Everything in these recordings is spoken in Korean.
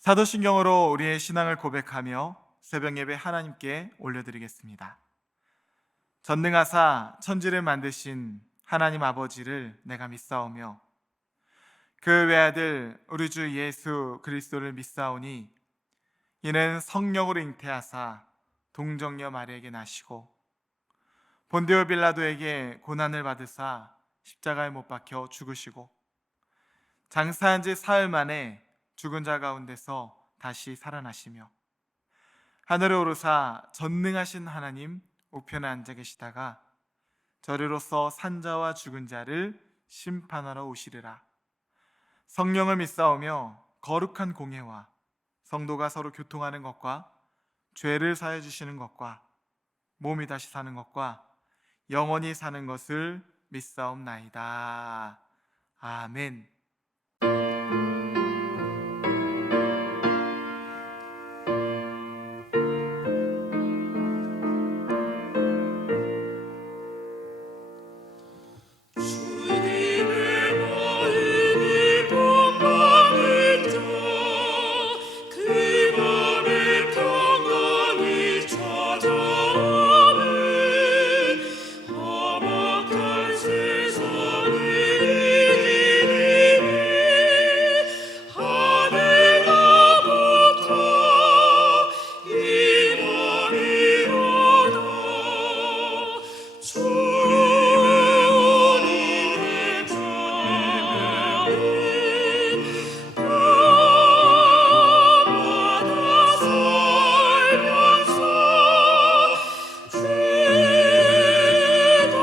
사도신경으로 우리의 신앙을 고백하며 새벽 예배 하나님께 올려드리겠습니다. 전능하사 천지를 만드신 하나님 아버지를 내가 믿사오며 그 외아들 우리 주 예수 그리스도를 믿사오니 이는 성령으로 잉태하사 동정녀 마리에게 나시고 본디오 빌라도에게 고난을 받으사 십자가에 못 박혀 죽으시고 장사한 지 사흘 만에 죽은 자 가운데서 다시 살아나시며 하늘에 오르사 전능하신 하나님 우편에 앉아 계시다가 저리로서 산자와 죽은 자를 심판하러 오시리라. 성령을 믿사오며 거룩한 공회와 성도가 서로 교통하는 것과 죄를 사해 주시는 것과 몸이 다시 사는 것과 영원히 사는 것을 믿사옵나이다. 아멘. 주님의 마음이 본받을 자 그 맘에 평안히 찾아오는 험악한 세상을 이기니 하늘로부터 임함이로다. 주님의 밤마다 살면서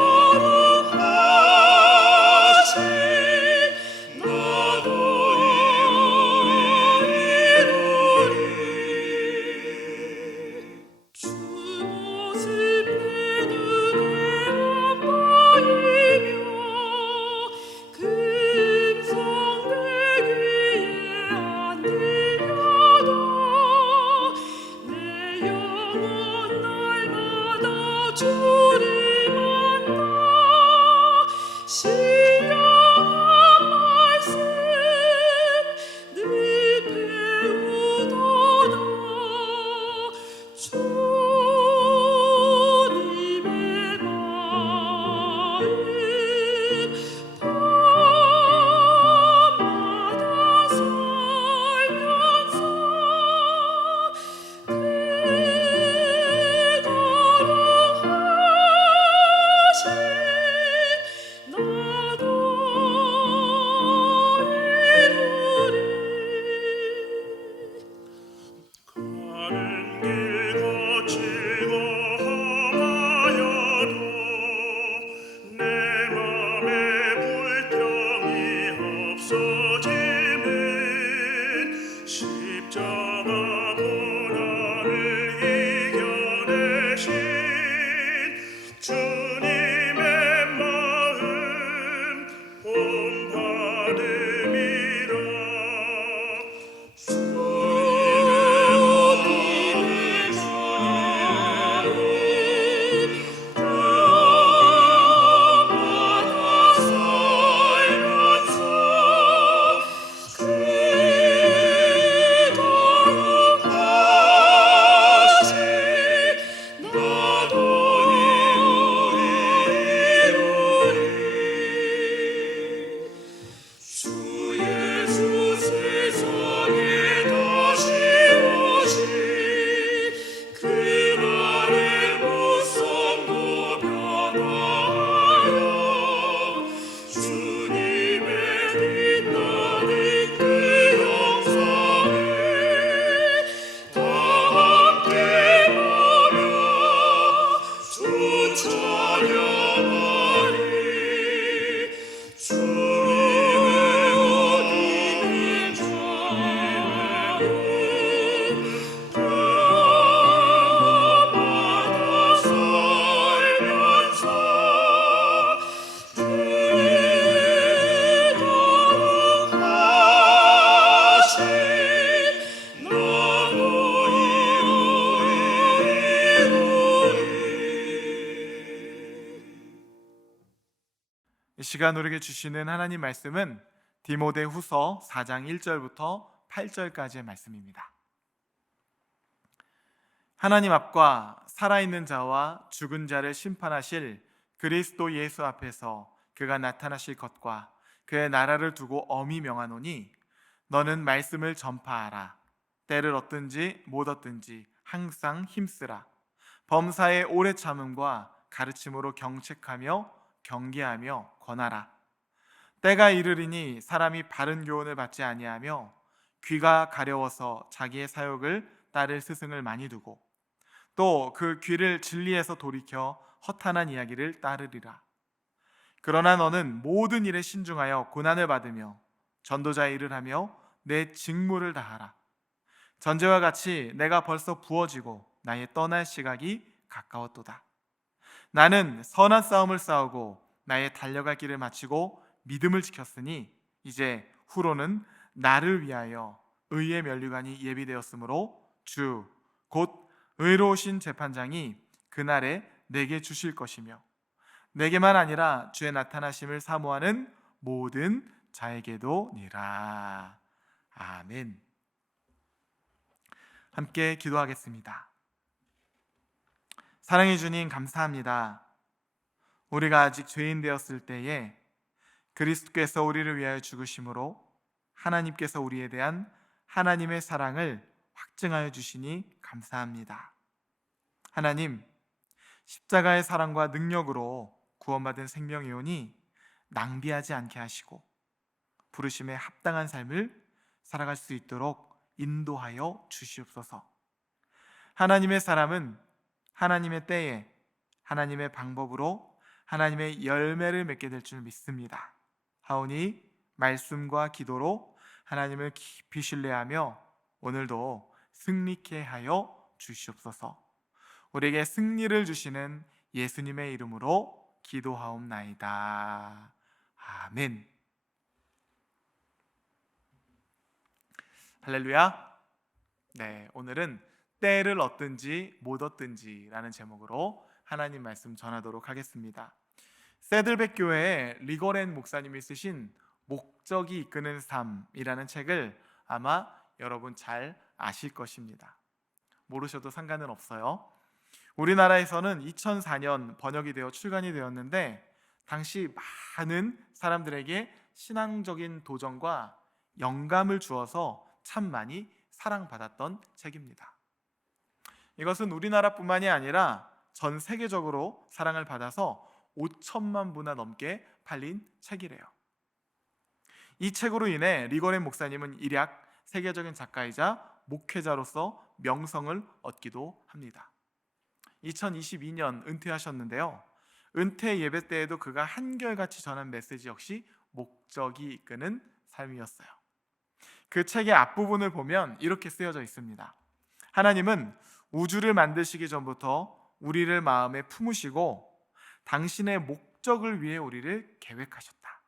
죽도록 하신 나도 이루리로리. 주 모습 내 눈에 안 보이며 그 음성 내 귀에 안 들려도 내 영혼 날마다 주를 만나 신령한 말씀 늘 배우도다. 주님의 마음 밤마다 살면서 되도록 하신 나도 이루리. 가는 길 거칠고 험하여도 내 맘에 불평이 없어지는 십자가 고난을 이겨내신 주님의 마음 본받음이라. 주님의 마음 밤마다 살면서 그토록 하신 나도 이루리. 주 예수 세상에 다시 오시 그 날의 무성도 변화하여 주님의 빛나는 그 영상을 다 함께 보며 주 찬양하리. 주님의 마음 밤마다 살면서 되도록 하신 나도 이루리. 이 시간 우리에게 주시는 하나님 말씀은 디모데후서 4장 1절부터 8절까지의 말씀입니다. 하나님 앞과 살아있는 자와 죽은 자를 심판하실 그리스도 예수 앞에서 그가 나타나실 것과 그의 나라를 두고 엄히 명하노니 너는 말씀을 전파하라. 때를 얻든지 못 얻든지 항상 힘쓰라. 범사의 오래 참음과 가르침으로 경책하며 경계하며 권하라. 때가 이르리니 사람이 바른 교훈을 받지 아니하며 귀가 가려워서 자기의 사욕을 따를 스승을 많이 두고 또 그 귀를 진리에서 돌이켜 허탄한 이야기를 따르리라. 그러나 너는 모든 일에 신중하여 고난을 받으며 전도자의 일을 하며 내 직무를 다하라. 전제와 같이 내가 벌써 부어지고 나의 떠날 시각이 가까웠도다. 나는 선한 싸움을 싸우고 나의 달려갈 길을 마치고 믿음을 지켰으니 이제 후로는 나를 위하여 의의 면류관이 예비되었으므로 주 곧 의로우신 재판장이 그날에 내게 주실 것이며 내게만 아니라 주의 나타나심을 사모하는 모든 자에게도 니라. 아멘. 함께 기도하겠습니다. 사랑해 주님 감사합니다. 우리가 아직 죄인 되었을 때에 그리스도께서 우리를 위하여 죽으심으로 하나님께서 우리에 대한 하나님의 사랑을 확증하여 주시니 감사합니다. 하나님, 십자가의 사랑과 능력으로 구원받은 생명이오니 낭비하지 않게 하시고 부르심에 합당한 삶을 살아갈 수 있도록 인도하여 주시옵소서. 하나님의 사람은 하나님의 때에 하나님의 방법으로 하나님의 열매를 맺게 될 줄 믿습니다. 하오니 말씀과 기도로 하나님을 깊이 신뢰하며 오늘도 승리케 하여 주시옵소서. 우리에게 승리를 주시는 예수님의 이름으로 기도하옵나이다. 아멘. 할렐루야. 네, 오늘은 때를 얻든지 못 얻든지 라는 제목으로 하나님 말씀 전하도록 하겠습니다. 세들백 교회의 리거렌 목사님이 쓰신 목적이 이끄는 삶이라는 책을 아마 여러분 잘 아실 것입니다. 모르셔도 상관은 없어요. 우리나라에서는 2004년 번역이 되어 출간이 되었는데 당시 많은 사람들에게 신앙적인 도전과 영감을 주어서 참 많이 사랑받았던 책입니다. 이것은 우리나라뿐만이 아니라 전 세계적으로 사랑을 받아서 5천만 부나 넘게 팔린 책이래요. 이 책으로 인해 리거렌 목사님은 일약 세계적인 작가이자 목회자로서 명성을 얻기도 합니다. 2022년 은퇴하셨는데요. 은퇴 예배 때에도 그가 한결같이 전한 메시지 역시 목적이 이끄는 삶이었어요. 그 책의 앞부분을 보면 이렇게 쓰여져 있습니다. 하나님은 우주를 만드시기 전부터 우리를 마음에 품으시고 당신의 목적을 위해 우리를 계획하셨다.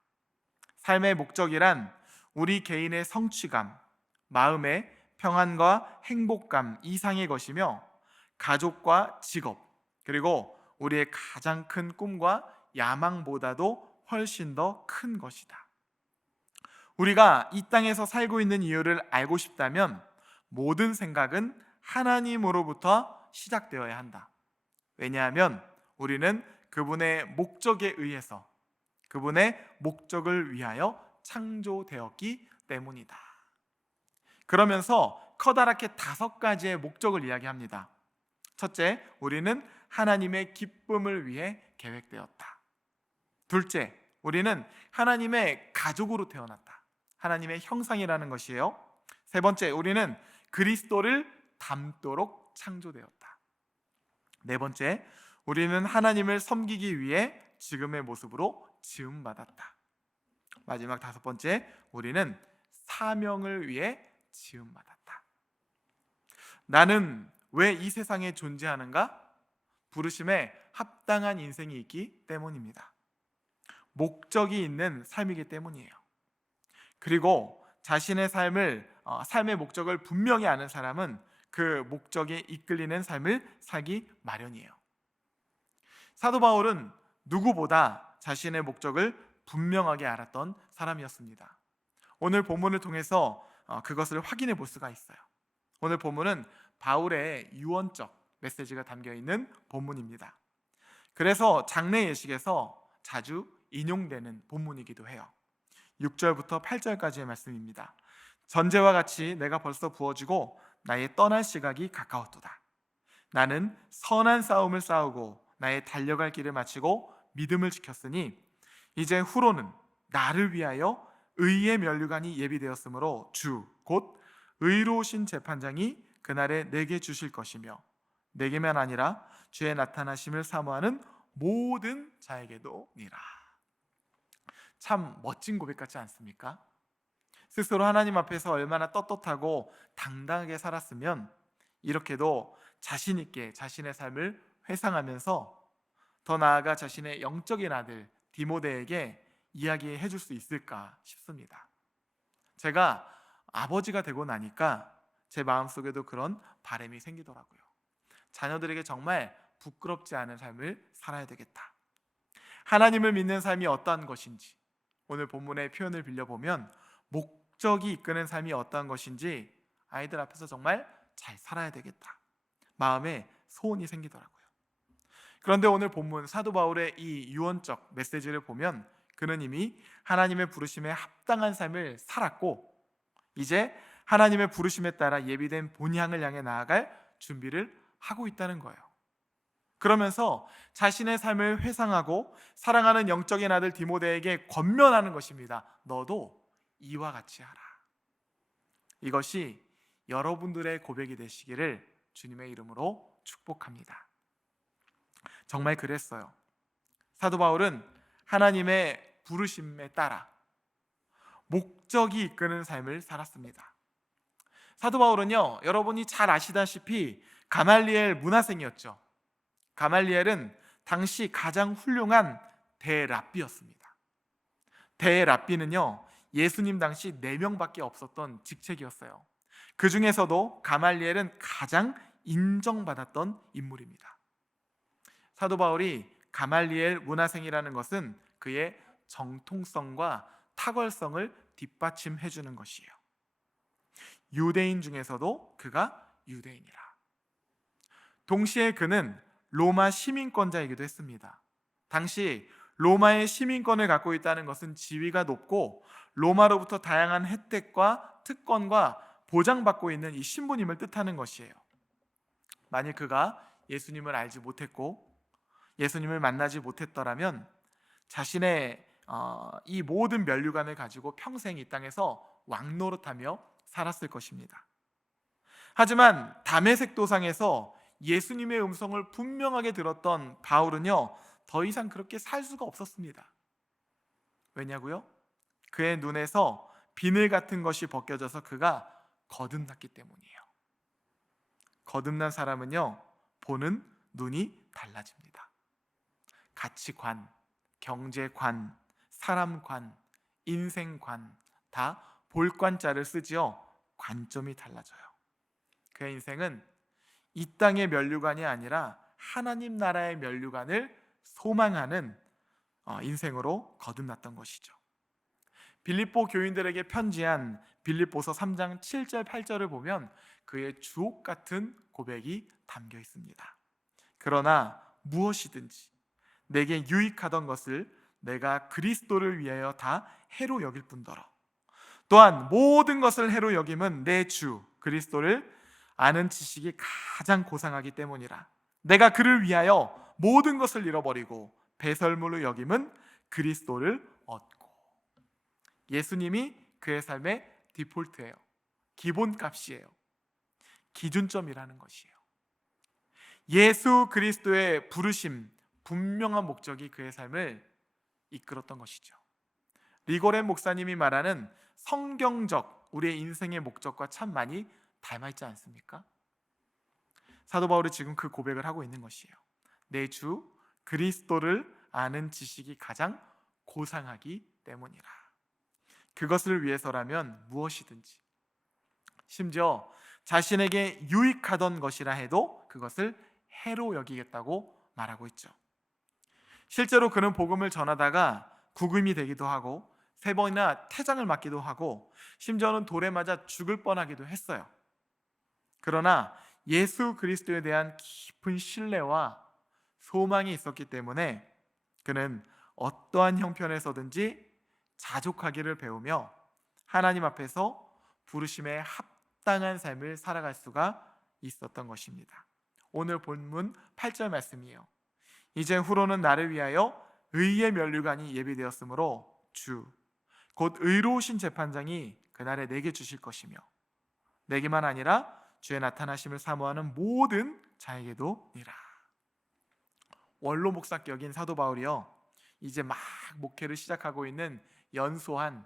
삶의 목적이란 우리 개인의 성취감, 마음의 평안과 행복감 이상의 것이며 가족과 직업, 그리고 우리의 가장 큰 꿈과 야망보다도 훨씬 더 큰 것이다. 우리가 이 땅에서 살고 있는 이유를 알고 싶다면 모든 생각은 하나님으로부터 시작되어야 한다. 왜냐하면 우리는 그분의 목적에 의해서 그분의 목적을 위하여 창조되었기 때문이다. 그러면서 커다랗게 5가지의 목적을 이야기합니다. 첫째, 우리는 하나님의 기쁨을 위해 계획되었다. 둘째, 우리는 하나님의 가족으로 태어났다. 하나님의 형상이라는 것이에요. 세 번째, 우리는 그리스도를 닮도록 창조되었다. 네 번째, 우리는 하나님을 섬기기 위해 지금의 모습으로 지음받았다. 마지막 5번째, 우리는 사명을 위해 지음받았다. 나는 왜 이 세상에 존재하는가? 부르심에 합당한 인생이 있기 때문입니다. 목적이 있는 삶이기 때문이에요. 그리고 자신의 삶의 목적을 분명히 아는 사람은 그 목적에 이끌리는 삶을 살기 마련이에요. 사도 바울은 누구보다 자신의 목적을 분명하게 알았던 사람이었습니다. 오늘 본문을 통해서 그것을 확인해 볼 수가 있어요. 오늘 본문은 바울의 유언적 메시지가 담겨 있는 본문입니다. 그래서 장례 예식에서 자주 인용되는 본문이기도 해요. 6절부터 8절까지의 말씀입니다. 전제와 같이 내가 벌써 부어지고 나의 떠날 시각이 가까웠도다. 나는 선한 싸움을 싸우고 나의 달려갈 길을 마치고 믿음을 지켰으니 이제 후로는 나를 위하여 의의 면류관이 예비되었으므로 주 곧 의로우신 재판장이 그날에 내게 주실 것이며 내게만 아니라 주의 나타나심을 사모하는 모든 자에게도 니라. 참 멋진 고백 같지 않습니까? 스스로 하나님 앞에서 얼마나 떳떳하고 당당하게 살았으면 이렇게도 자신 있게 자신의 삶을 회상하면서 더 나아가 자신의 영적인 아들 디모데에게 이야기해 줄 수 있을까 싶습니다. 제가 아버지가 되고 나니까 제 마음속에도 그런 바람이 생기더라고요. 자녀들에게 정말 부끄럽지 않은 삶을 살아야 되겠다. 하나님을 믿는 삶이 어떠한 것인지 오늘 본문의 표현을 빌려보면 목적이 이끄는 삶이 어떠한 것인지 아이들 앞에서 정말 잘 살아야 되겠다. 마음에 소원이 생기더라고요. 그런데 오늘 본문 사도 바울의 이 유언적 메시지를 보면 그는 이미 하나님의 부르심에 합당한 삶을 살았고 이제 하나님의 부르심에 따라 예비된 본향을 향해 나아갈 준비를 하고 있다는 거예요. 그러면서 자신의 삶을 회상하고 사랑하는 영적인 아들 디모데에게 권면하는 것입니다. 너도 이와 같이 하라. 이것이 여러분들의 고백이 되시기를 주님의 이름으로 축복합니다. 정말 그랬어요. 사도 바울은 하나님의 부르심에 따라 목적이 이끄는 삶을 살았습니다. 사도 바울은요, 여러분이 잘 아시다시피 가말리엘 문화생이었죠. 가말리엘은 당시 가장 훌륭한 대랍비였습니다. 대랍비는요, 예수님 당시 4명밖에 없었던 직책이었어요. 그 중에서도 가말리엘은 가장 인정받았던 인물입니다. 사도 바울이 가말리엘 문화생이라는 것은 그의 정통성과 탁월성을 뒷받침해 주는 것이에요. 유대인 중에서도 그가 유대인이라. 동시에 그는 로마 시민권자이기도 했습니다. 당시 로마의 시민권을 갖고 있다는 것은 지위가 높고 로마로부터 다양한 혜택과 특권과 보장받고 있는 이 신부님을 뜻하는 것이에요. 만일 그가 예수님을 알지 못했고 예수님을 만나지 못했더라면 자신의 이 모든 면류관을 가지고 평생 이 땅에서 왕노릇하며 살았을 것입니다. 하지만 다메섹 도상에서 예수님의 음성을 분명하게 들었던 바울은요, 더 이상 그렇게 살 수가 없었습니다. 왜냐고요? 그의 눈에서 비늘 같은 것이 벗겨져서 그가 거듭났기 때문이에요. 거듭난 사람은요, 보는 눈이 달라집니다. 가치관, 경제관, 사람관, 인생관 다 볼관자를 쓰지요. 관점이 달라져요. 그의 인생은 이 땅의 면류관이 아니라 하나님 나라의 면류관을 소망하는 인생으로 거듭났던 것이죠. 빌립보 교인들에게 편지한 빌립보서 3장 7절 8절을 보면 그의 주옥 같은 고백이 담겨 있습니다. 그러나 무엇이든지 내게 유익하던 것을 내가 그리스도를 위하여 다 해로 여길 뿐더러 또한 모든 것을 해로 여김은 내 주 그리스도를 아는 지식이 가장 고상하기 때문이라. 내가 그를 위하여 모든 것을 잃어버리고 배설물로 여김은 그리스도를 얻고. 예수님이 그의 삶의 디폴트예요. 기본값이에요. 기준점이라는 것이에요. 예수 그리스도의 부르심, 분명한 목적이 그의 삶을 이끌었던 것이죠. 리고렌 목사님이 말하는 성경적 우리의 인생의 목적과 참 많이 닮아있지 않습니까? 사도 바울이 지금 그 고백을 하고 있는 것이에요. 내 주 그리스도를 아는 지식이 가장 고상하기 때문이라. 그것을 위해서라면 무엇이든지, 심지어 자신에게 유익하던 것이라 해도 그것을 해로 여기겠다고 말하고 있죠. 실제로 그는 복음을 전하다가 구금이 되기도 하고 3번이나 태장을 맞기도 하고 심지어는 돌에 맞아 죽을 뻔하기도 했어요. 그러나 예수 그리스도에 대한 깊은 신뢰와 소망이 있었기 때문에 그는 어떠한 형편에서든지 자족하기를 배우며 하나님 앞에서 부르심에 합당한 삶을 살아갈 수가 있었던 것입니다. 오늘 본문 8절 말씀이에요. 이제 후로는 나를 위하여 의의 면류관이 예비되었으므로 주 곧 의로우신 재판장이 그날에 내게 주실 것이며 내게만 아니라 주의 나타나심을 사모하는 모든 자에게도 니라. 원로 목사격인 사도 바울이요, 이제 막 목회를 시작하고 있는 연소한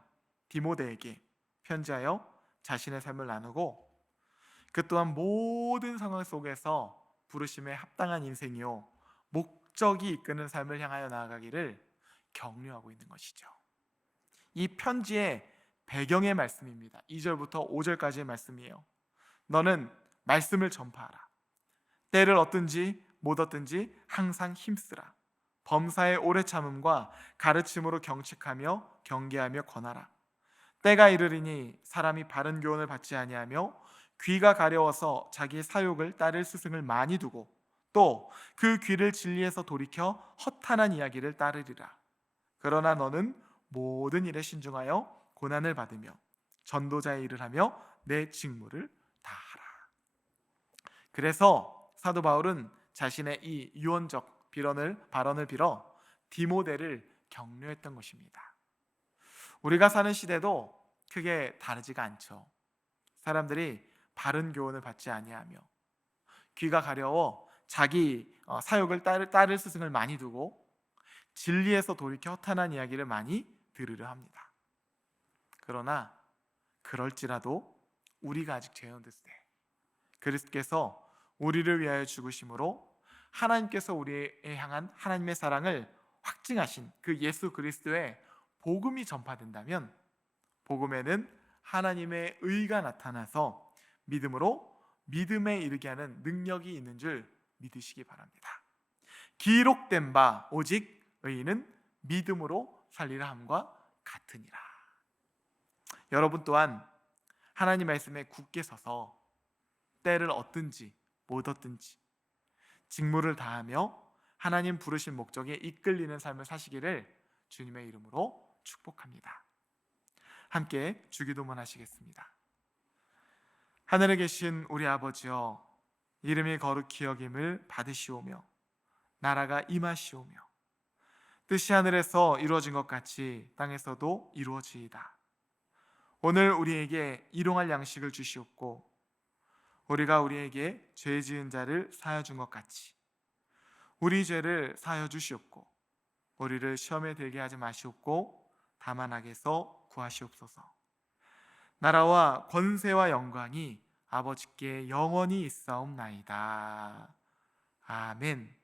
디모데에게 편지하여 자신의 삶을 나누고 그 또한 모든 상황 속에서 부르심에 합당한 인생이요 목적이 이끄는 삶을 향하여 나아가기를 격려하고 있는 것이죠. 이 편지의 배경의 말씀입니다. 2절부터 5절까지의 말씀이에요. 너는 말씀을 전파하라. 때를 얻든지 못 얻든지 항상 힘쓰라. 범사의 오래 참음과 가르침으로 경책하며 경계하며 권하라. 때가 이르리니 사람이 바른 교훈을 받지 아니하며 귀가 가려워서 자기의 사욕을 따를 스승을 많이 두고 또 그 귀를 진리에서 돌이켜 허탄한 이야기를 따르리라. 그러나 너는 모든 일에 신중하여 고난을 받으며 전도자의 일을 하며 내 직무를 다하라. 그래서 사도 바울은 자신의 이 유언적 발언을 빌어 디모데를 격려했던 것입니다. 우리가 사는 시대도 크게 다르지가 않죠. 사람들이 바른 교훈을 받지 아니하며 귀가 가려워 자기 사욕을 따를 스승을 많이 두고 진리에서 돌이켜 허탄한 이야기를 많이 들으려 합니다. 그러나 그럴지라도 우리가 아직 죄인됐을 때 그리스도께서 우리를 위하여 죽으심으로 하나님께서 우리에 향한 하나님의 사랑을 확증하신 그 예수 그리스도의 복음이 전파된다면 복음에는 하나님의 의가 나타나서 믿음으로 믿음에 이르게 하는 능력이 있는 줄 믿으시기 바랍니다. 기록된 바 오직 의인은 믿음으로 살리라 함과 같으니라. 여러분 또한 하나님 말씀에 굳게 서서 때를 얻든지 못 얻든지 직무를 다하며 하나님 부르신 목적에 이끌리는 삶을 사시기를 주님의 이름으로 축복합니다. 함께 주기도문 하시겠습니다. 하늘에 계신 우리 아버지여, 이름이 거룩히 여김을 받으시오며 나라가 임하시오며 뜻이 하늘에서 이루어진 것 같이 땅에서도 이루어지이다. 오늘 우리에게 일용할 양식을 주시옵고 우리가 우리에게 죄 지은 자를 사하여 준 것 같이 우리 죄를 사하여 주시옵고 우리를 시험에 들게 하지 마시옵고 다만 악에서 구하시옵소서. 나라와 권세와 영광이 아버지께 영원히 있사옵나이다. 아멘.